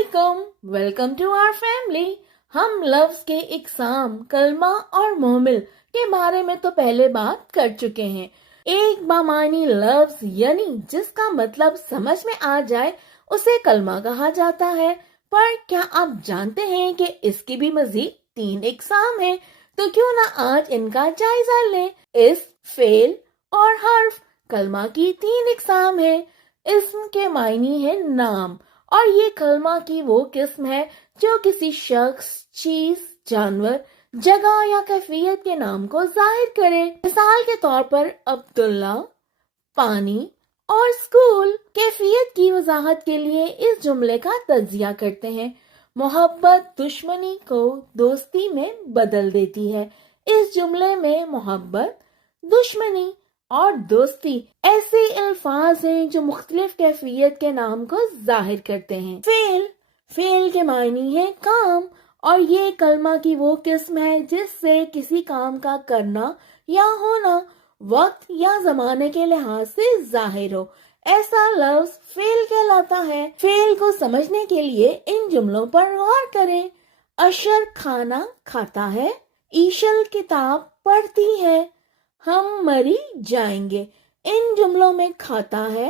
वालेकुम, welcome to our family. हम लफ्ज के इकसाम, कलमा और मोमिल के बारे में तो पहले बात कर चुके हैं। एक बामानी लफ्ज यानी जिसका मतलब समझ में आ जाए उसे कलमा कहा जाता है। पर क्या आप जानते हैं कि इसकी भी मजीद 3 इकसाम हैं? तो क्यों ना आज इनका जायजा लें। इस्म, फेल और हर्फ। कलमा की 3 इकसाम है। इस्म के मायनी है नाम, और ये कलमा की वो किस्म है जो किसी शख्स, चीज, जानवर, जगह या कैफियत के नाम को जाहिर करे। मिसाल के तौर पर अब्दुल्ला, पानी और स्कूल। कैफियत की वजाहत के लिए इस जुमले का तज्जिया करते हैं। मोहब्बत दुश्मनी को दोस्ती में बदल देती है। इस जुमले में मोहब्बत, दुश्मनी और दोस्ती ऐसे अल्फाज हैं जो मुख्तलिफ कैफियत के नाम को जाहिर करते हैं। फेल के मायनी है काम, और ये कलमा की वो किस्म है जिससे किसी काम का करना या होना वक्त या जमाने के लिहाज से जाहिर हो। ऐसा लफ्ज फेल कहलाता है। फेल को समझने के लिए इन जुमलों पर गौर करें। अशर खाना खाता है, ईशल किताब पढ़ती है, हम मरी जाएंगे। इन जुमलों में खाता है,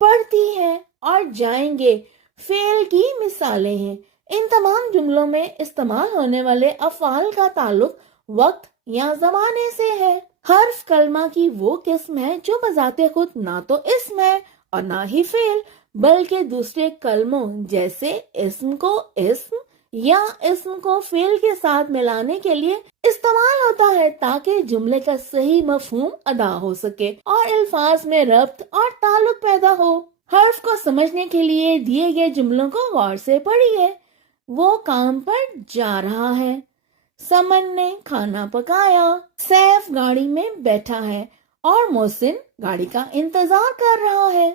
पढ़ती है और जाएंगे फेल की मिसालें हैं। इन तमाम जुमलों में इस्तेमाल होने वाले अफ़आल का ताल्लुक वक्त या जमाने से है। हर्फ कलमा की वो किस्म है जो बजाते खुद ना तो इस्म है और ना ही फेल, बल्कि दूसरे कलमों जैसे इस्म को इस्म या इस्म को फेल के साथ मिलाने के लिए इस्तेमाल होता है, ताकि जुमले का सही मफहूम अदा हो सके और अल्फाज में रब्त और ताल्लुक पैदा हो। हर्फ को समझने के लिए दिए गए जुमलों को गौर से पढ़िए। वो काम पर जा रहा है, समन ने खाना पकाया, सैफ गाड़ी में बैठा है और मोहसिन गाड़ी का इंतजार कर रहा है।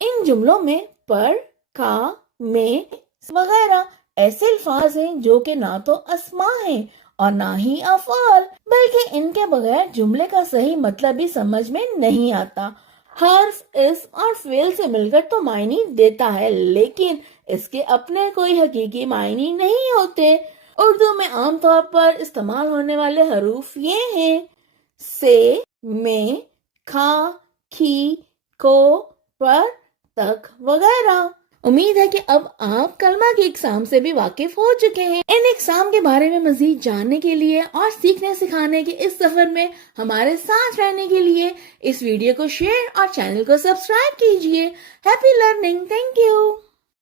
इन जुमलों में पर, का, में वगैरह ऐसे अल्फाज हैं जो कि ना तो अस्मा हैं और ना ही अफ़आल, बल्कि इनके बगैर जुमले का सही मतलब भी समझ में नहीं आता। हर्फ इस्म और फेल से मिलकर तो मायनी देता है, लेकिन इसके अपने कोई हकीकी मायनी नहीं होते। उर्दू में आमतौर पर इस्तेमाल होने वाले हरूफ ये हैं: से, में, खा, खी, को, पर, तक वगैरह। उम्मीद है कि अब आप कलमा के इकसाम से भी वाकिफ हो चुके हैं। इन इकसाम के बारे में मजीद जानने के लिए और सीखने सिखाने के इस सफर में हमारे साथ रहने के लिए इस वीडियो को शेयर और चैनल को सब्सक्राइब कीजिए। Happy learning. Thank you.